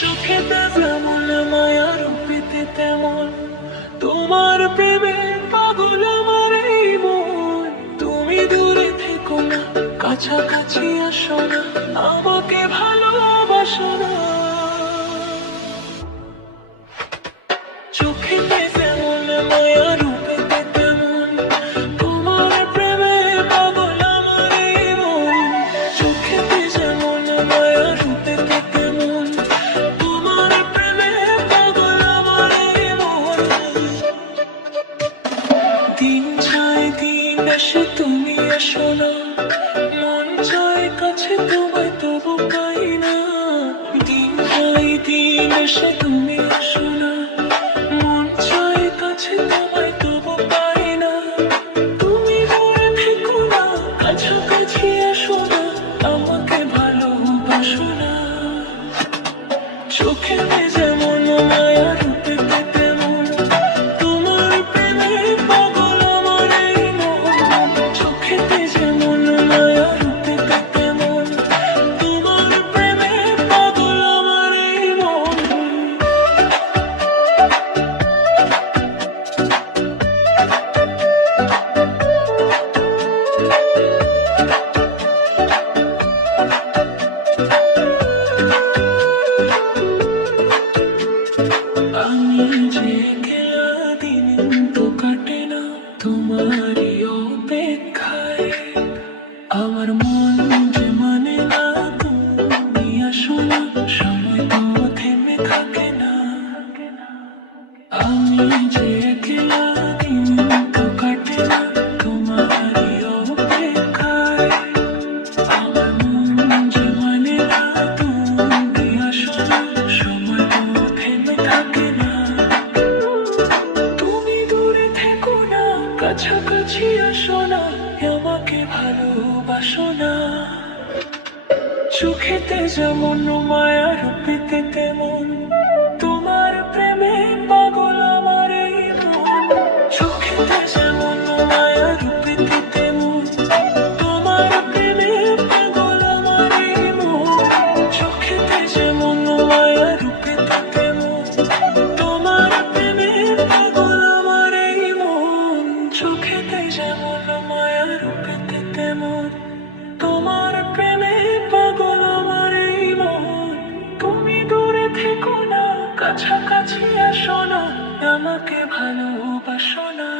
চোখেতে যেমন মায়া, রূপেতে তেমন তোমার প্রেমে পাগল আমার এই মন। তুমি দূরে থেকো না, কাছাকাছি আসো না, আমাকে ভালোবাসো না। চোখেতে যেমন মায়া, রূপেতে তেমন তোমার প্রেমে পাগল আমার এই মন। চোখেতে যেমন মায়া, রূপেতে তেমন তোমার প্রেমে পাগল আমার এই মন। দিন যায় দিন আসে, তুমি আসো না, মন চায় কাছে তোমায় তবু পাই না। দিন যায় দিন আসে, তুমি আসো না, মন চায় কাছে তোমায় তবু পাই না। তুমি দূরে থেকো না, কাছাকাছি আসো না, আমাকে ভালোবাসো না। চোখেতে যেমন মায়া, রূপেতে তেমন তোমার প্রেমে পাগল আমার এই মন। চোখেতে যেমন মায়া, রূপেতে তেমন তোমার প্রেমে পাগল আমার এই মন। আমি যে গেলা দিন তো কাটে না তোমারই অপেক্ষায়। আমার মন যে মানে না, তুমি আসো না, সময় তো থেমে থাকে না। আমি যে গেলা দিন তো কাটে না তোমারই অপেক্ষায়। আমার মন যে মানে না, তুমি আসো না, সময় তো থেমে থাকে না। তুমি দূরে থেকো না, কাছাকাছি আসো না, আমাকে ভালোবাসো না। চোখেতে যেমন মায়া, রূপেতে তেমন তোমার প্রেমে পাগল আমার এই মন। চোখেতে যেমন মায়া, রূপেতে তেমন তোমার প্রেমে পাগল আমার এই মন। চোখেতে যেমন মায়া, রূপেতে তেমন তোমার প্রেমে পাগল আমার এই মন। চোখেতে যেমন মায়া, রূপেতে তেমন তোমার প্রেমে পাগল আমার এই মন। তুমি দূরে থেকো না, কাছাকাছি আসো না, আমাকে ভালোবাসো না।